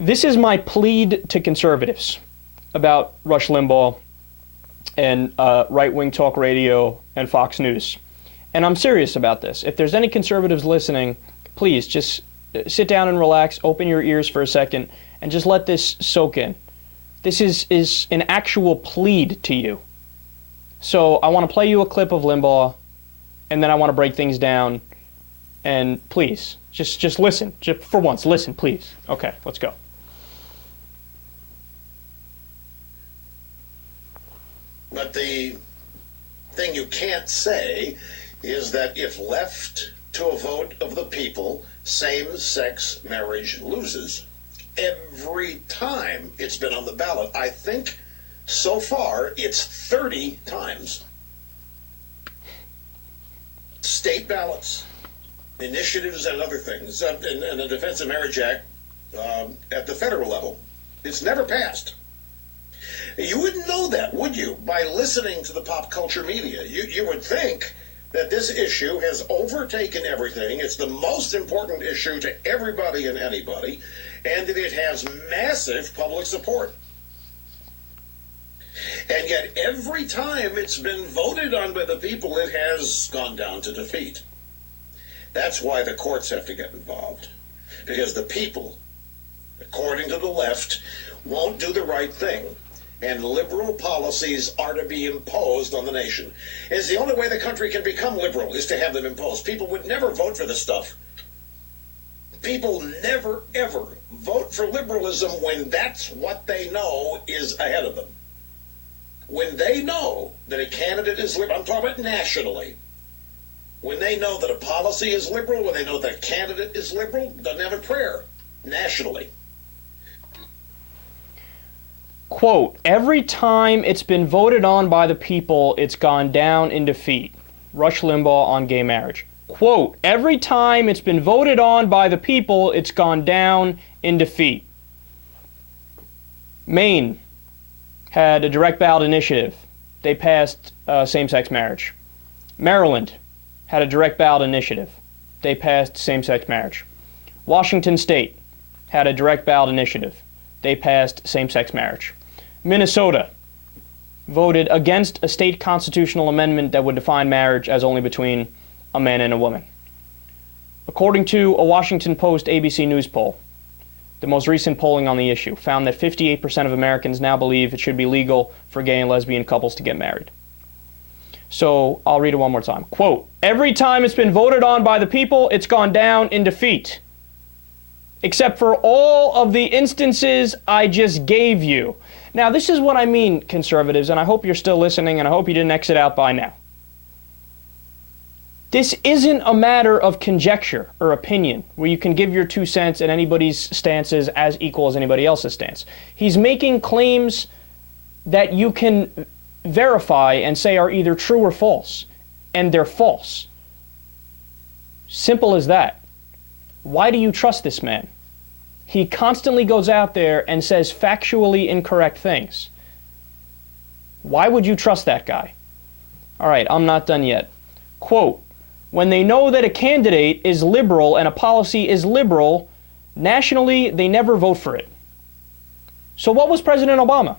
This is my plead to conservatives about Rush Limbaugh and right-wing talk radio and Fox News. And I'm serious about this. If there's any conservatives listening, please just sit down and relax, open your ears for a second, and just let this soak in. This is an actual plead to you. So I want to play you a clip of Limbaugh, and then I want to break things down. And please, just listen. Just for once, listen, please. Okay, let's go. But the thing you can't say is that if left to a vote of the people, same-sex marriage loses. Every time it's been on the ballot. I think so far it's 30 times. State ballots, initiatives and other things, and the Defense of Marriage Act at the federal level. It's never passed. You wouldn't know that, would you, by listening to the pop culture media? You would think that this issue has overtaken everything. It's the most important issue to everybody and anybody, and that it has massive public support. And yet every time it's been voted on by the people, it has gone down to defeat. That's why the courts have to get involved. Because the people, according to the left, won't do the right thing. And liberal policies are to be imposed on the nation. It's the only way the country can become liberal is to have them imposed. People would never vote for this stuff. People never, ever vote for liberalism when that's what they know is ahead of them. When they know that a candidate is liberal, I'm talking about nationally. When they know that a policy is liberal, when they know that a candidate is liberal, doesn't have a prayer nationally. Quote, every time it's been voted on by the people, it's gone down in defeat. Rush Limbaugh on gay marriage. Quote, every time it's been voted on by the people, it's gone down in defeat. Maine had a direct ballot initiative. They passed same-sex marriage. Maryland had a direct ballot initiative. They passed same-sex marriage. Washington State had a direct ballot initiative. They passed same-sex marriage. Minnesota voted against a state constitutional amendment that would define marriage as only between a man and a woman. According to a Washington Post ABC News poll, the most recent polling on the issue found that 58% of Americans now believe it should be legal for gay and lesbian couples to get married. So I'll read it one more time. Quote, every time it's been voted on by the people, it's gone down in defeat. Except for all of the instances I just gave you. Now, this is what I mean, conservatives, and I hope you're still listening, and I hope you didn't exit out by now. This isn't a matter of conjecture or opinion, where you can give your 2 cents and anybody's stance is as equal as anybody else's stance. He's making claims that you can verify and say are either true or false, and they're false. Simple as that. Why do you trust this man? He constantly goes out there and says factually incorrect things. Why would you trust that guy? All right, I'm not done yet. Quote, when they know that a candidate is liberal and a policy is liberal, nationally, they never vote for it. So what was President Obama?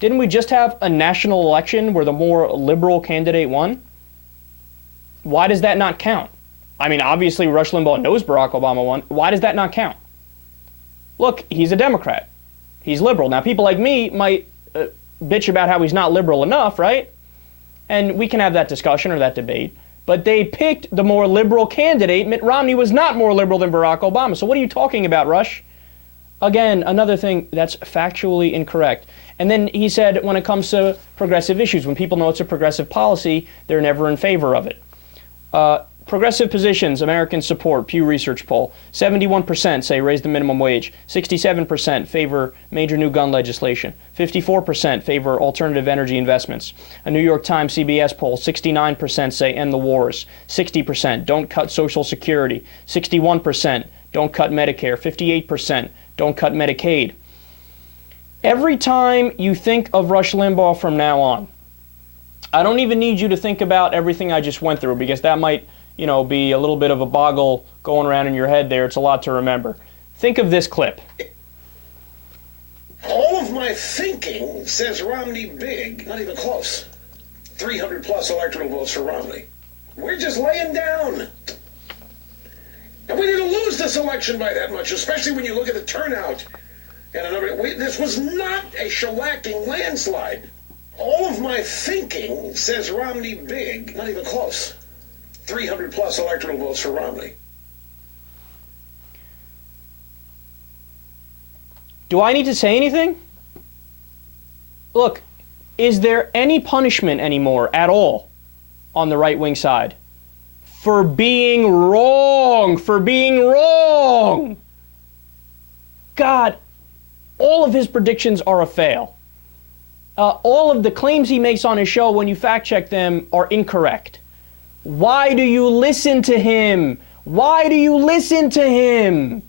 Didn't we just have a national election where the more liberal candidate won? Why does that not count? I mean, obviously, Rush Limbaugh knows Barack Obama won. Why does that not count? Look, he's a Democrat. He's liberal. Now, people like me might bitch about how he's not liberal enough, right? And we can have that discussion or that debate. But they picked the more liberal candidate. Mitt Romney was not more liberal than Barack Obama. So what are you talking about, Rush? Again, another thing that's factually incorrect. And then he said when it comes to progressive issues, when people know it's a progressive policy, they're never in favor of it. Progressive positions, Americans support, Pew Research poll. 71% say raise the minimum wage. 67% favor major new gun legislation. 54% favor alternative energy investments. A New York Times CBS poll, 69% say end the wars. 60% don't cut Social Security. 61% don't cut Medicare. 58% don't cut Medicaid. Every time you think of Rush Limbaugh from now on, I don't even need you to think about everything I just went through, because that might be a little bit of a boggle going around in your head there. It's a lot to remember. Think of this clip. my thinking says Romney big, not even close. 300 plus electoral votes for Romney. We're just laying down. And we didn't lose this election by that much, especially when you look at the turnout. And this was not a shellacking landslide. All of my thinking says Romney big, not even close. 300 plus electoral votes for Romney. Do I need to say anything? Look, is there any punishment anymore at all on the right-wing side for being wrong? For being wrong! God, all of his predictions are a fail. All of the claims he makes on his show, when you fact-check them, are incorrect. Why do you listen to him? Why do you listen to him?